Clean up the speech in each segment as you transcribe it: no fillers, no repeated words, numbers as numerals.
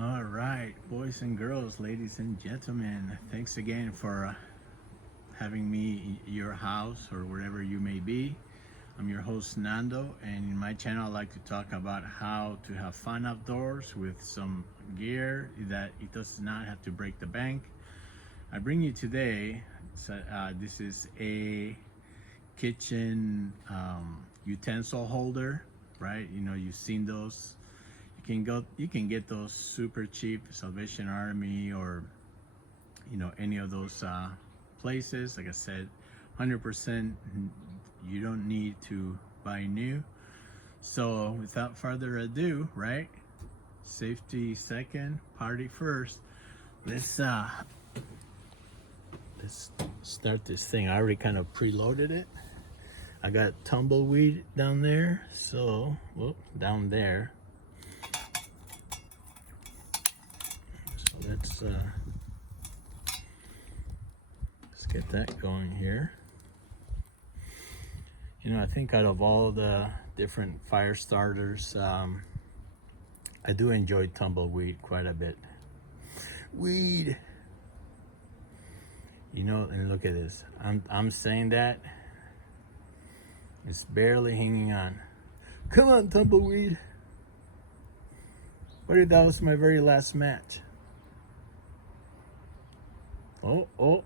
All right, boys and girls, ladies and gentlemen, thanks again for having me at your house or wherever you may be. I'm your host Nando, and in my channel I like to talk about how to have fun outdoors with some gear that it does not have to break the bank. I bring you today, this is a kitchen utensil holder, right? You know, you've seen those. You can get those super cheap, Salvation Army or any of those places. Like I said, 100%. You don't need to buy new. So without further ado, right? Safety second, party first. Let's start this thing. I already kind of preloaded it. I got tumbleweed down there, so down there. So let's get that going here. You know, I think out of all the different fire starters, I do enjoy tumbleweed quite a bit. Weed. You know, and look at this. I'm saying that it's barely hanging on. Come on, tumbleweed. What if that was my very last match? Oh, oh,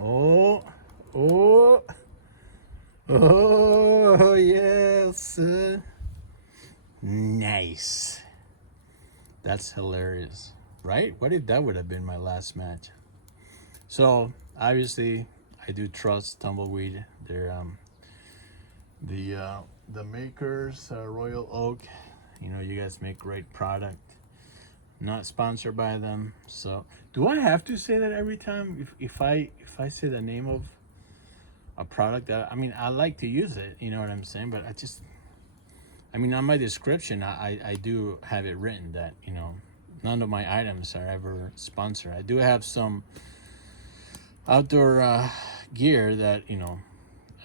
oh, oh, oh, yes. Nice. That's hilarious, right? What if that would have been my last match? So obviously, I do trust tumbleweed. They're the makers, Royal Oak. You know, you guys make great product. Not sponsored by them. So do I have to say that every time if I say the name of a product that I mean I like to use it, you know what I'm saying? But I mean on my description I do have it written that, you know, none of my items are ever sponsored. I do have some outdoor gear that, you know,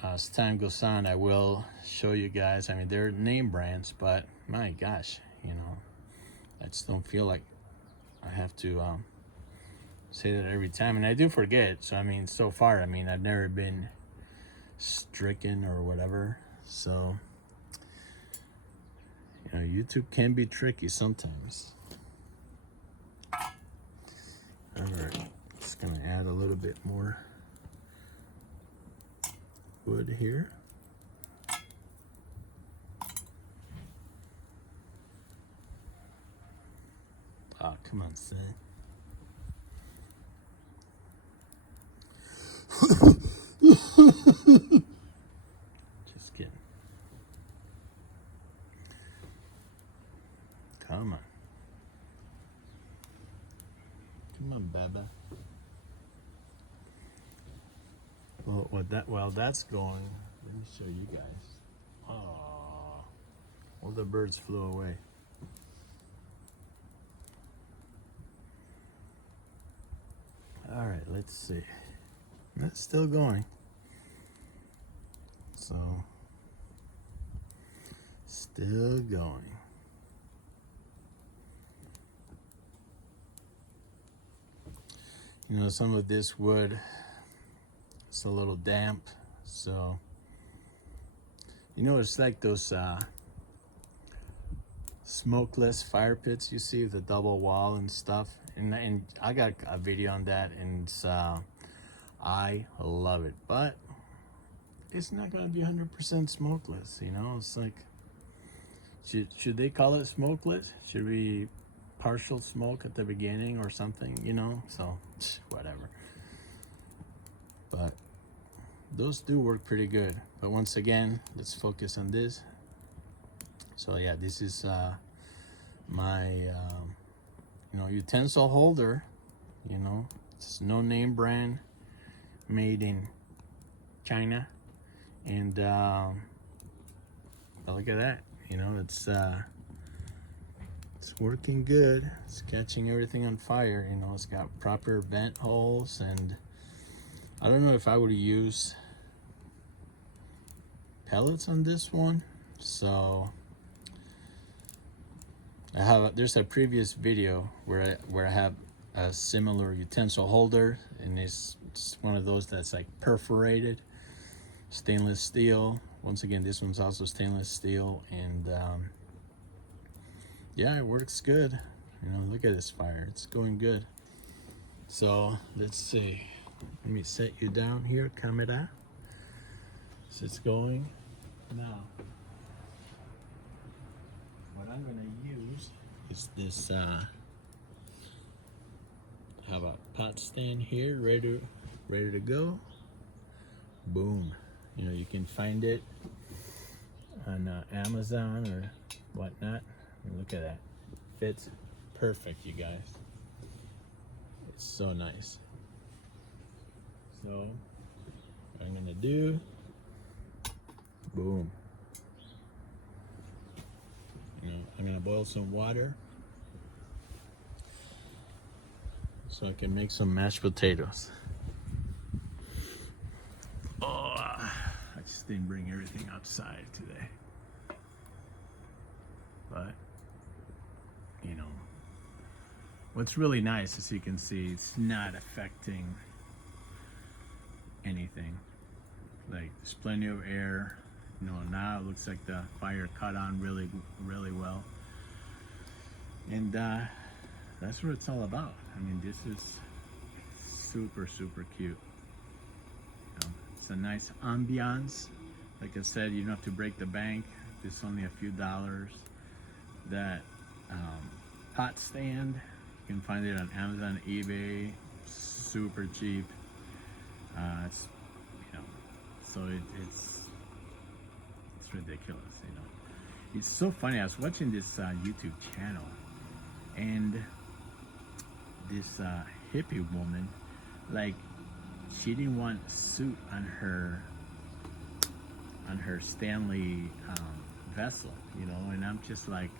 as time goes on I will show you guys. I mean, they're name brands, but my gosh, you know, I just don't feel like I have to say that every time, and I do forget. So I mean, so far, I mean, I've never been stricken or whatever. So you know, YouTube can be tricky sometimes. All right, just gonna add a little bit more wood here. Oh, come on, son. Just kidding. Come on. Come on, Baba. Well, while that's going, let me show you guys. Oh, all the birds flew away. All right, let's see. That's still going. So, still going. You know, some of this wood, it's a little damp, so you know, it's like those smokeless fire pits you see with the double wall and stuff, and I got a video on that, and it's, I love it, but it's not going to be 100% smokeless. You know, it's like, should they call it smokeless? Should we partial smoke at the beginning or something, you know? So whatever. But those do work pretty good. But once again, let's focus on this. So yeah, this is my you know, utensil holder. You know, it's no name brand, made in China, and look at that. You know, it's working good. It's catching everything on fire. You know, it's got proper vent holes, and I don't know if I would use pellets on this one. So there's a previous video where I have a similar utensil holder, and it's one of those that's like perforated stainless steel. Once again, this one's also stainless steel, and yeah, it works good. You know, look at this fire, it's going good. So let's see, let me set you down here, camera. So it's going now. What I'm gonna use is this have a pot stand here ready to go. Boom. You know, you can find it on Amazon or whatnot. Look at that, fits perfect, you guys. It's so nice. So what I'm gonna do, boom, you know, I'm gonna boil some water so I can make some mashed potatoes. Oh, I just didn't bring everything outside today, but you know, what's really nice, as you can see, it's not affecting anything. Like, there's plenty of air. You know, now it looks like the fire caught on really well, and that's what it's all about. I mean, this is super cute. You know, it's a nice ambiance. Like I said, you don't have to break the bank. It's only a few dollars. That pot stand, you can find it on Amazon, eBay, super cheap. It's, you know, so it's ridiculous. You know, it's so funny. I was watching this YouTube channel, and this hippie woman, like, she didn't want a suit on her Stanley vessel, you know, and I'm just like,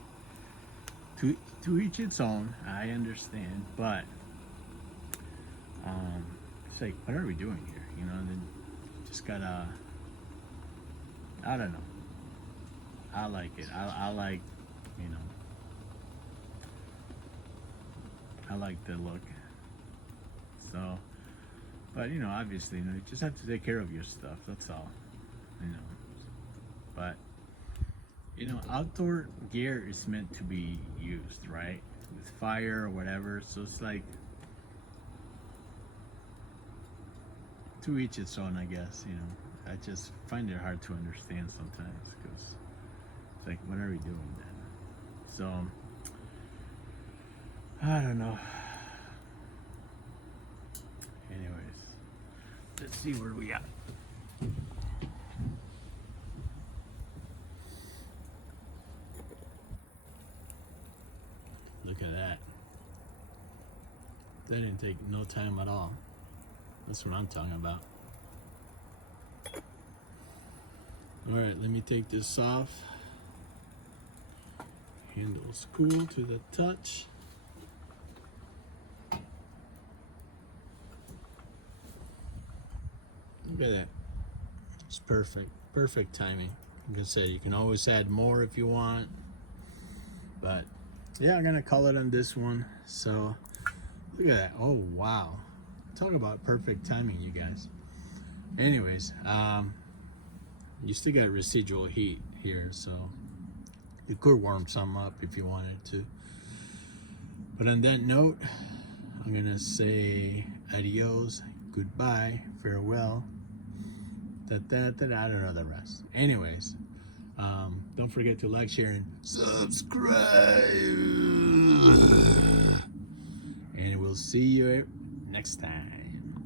to each its own. I understand, but it's like, what are we doing here? You know, and then just gotta, I don't know. I like it. I like, you know, I like the look. So, but you know, obviously, you know, you just have to take care of your stuff. That's all. You know, but you know, outdoor gear is meant to be used, right? With fire or whatever. So it's like, to each its own, I guess. You know, I just find it hard to understand sometimes, because it's like, what are we doing then? So I don't know. Anyways, let's see where we at. Look at that. That didn't take no time at all. That's what I'm talking about. All right, let me take this off. Handle's cool to the touch. Look at that. It's perfect. Perfect timing. Like I said, you can always add more if you want. But yeah, I'm gonna call it on this one. So look at that. Oh wow. Talk about perfect timing, you guys. Anyways, you still got residual heat here, so you could warm some up if you wanted to. But on that note, I'm gonna say adios, goodbye, farewell. I don't know the rest. Anyways, don't forget to like, share, and subscribe. And we'll see you next time.